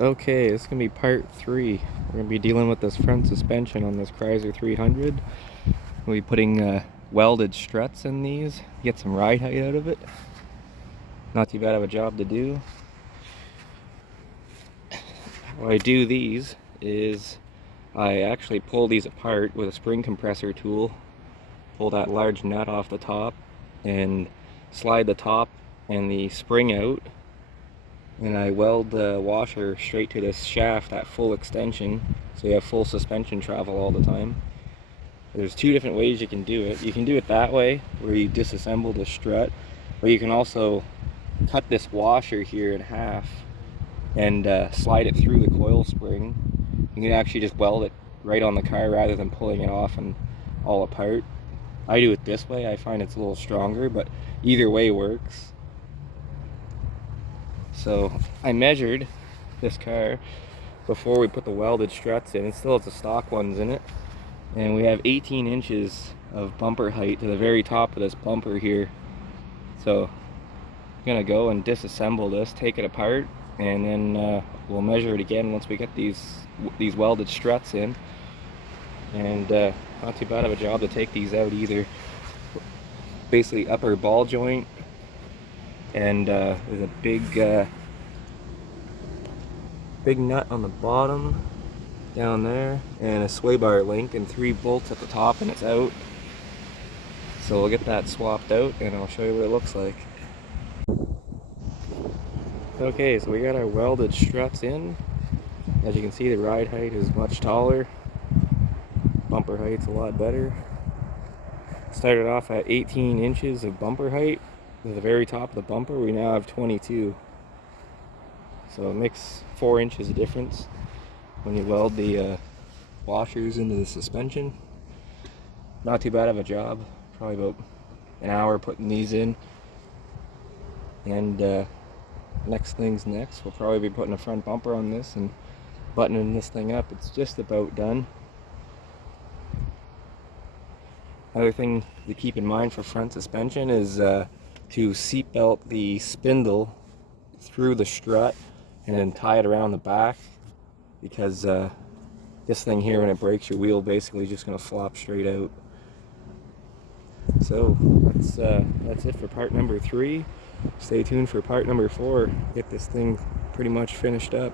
Okay, this is going to be part 3. We're going to be dealing with this front suspension on this Chrysler 300. We'll be putting welded struts in these, get some ride height out of it. Not too bad of a job to do. How I do these is I actually pull these apart with a spring compressor tool, pull that large nut off the top, and slide the top and the spring out. And I weld the washer straight to this shaft at full extension, so you have full suspension travel all the time. There's two different ways you can do it. You can do it that way, where you disassemble the strut, or you can also cut this washer here in half and slide it through the coil spring. You can actually just weld it right on the car rather than pulling it off and all apart. I do it this way. I find it's a little stronger, but either way works. So I measured this car before we put the welded struts in. It still has the stock ones in it. And we have 18 inches of bumper height to the very top of this bumper here. So I'm gonna go and disassemble this, take it apart, and then we'll measure it again once we get these welded struts in. And not too bad of a job to take these out either. Basically upper ball joint, and there's a big nut on the bottom down there, and a sway bar link and 3 bolts at the top, and it's out. So we'll get that swapped out and I'll show you what it looks like. Okay, so we got our welded struts in. As you can see, the ride height is much taller, bumper height's a lot better. Started off at 18 inches of bumper height. At the very top of the bumper we now have 22, so it makes 4 inches of difference when you weld the washers into the suspension. Not too bad of a job. Probably about an hour putting these in, and next thing's next. We'll probably be putting a front bumper on this and buttoning this thing up. It's just about done. Other thing to keep in mind for front suspension is to seat belt the spindle through the strut and then tie it around the back, because this thing here, when it breaks, your wheel basically is just going to flop straight out. So that's it for part number 3. Stay tuned for part number 4. Get this thing pretty much finished up.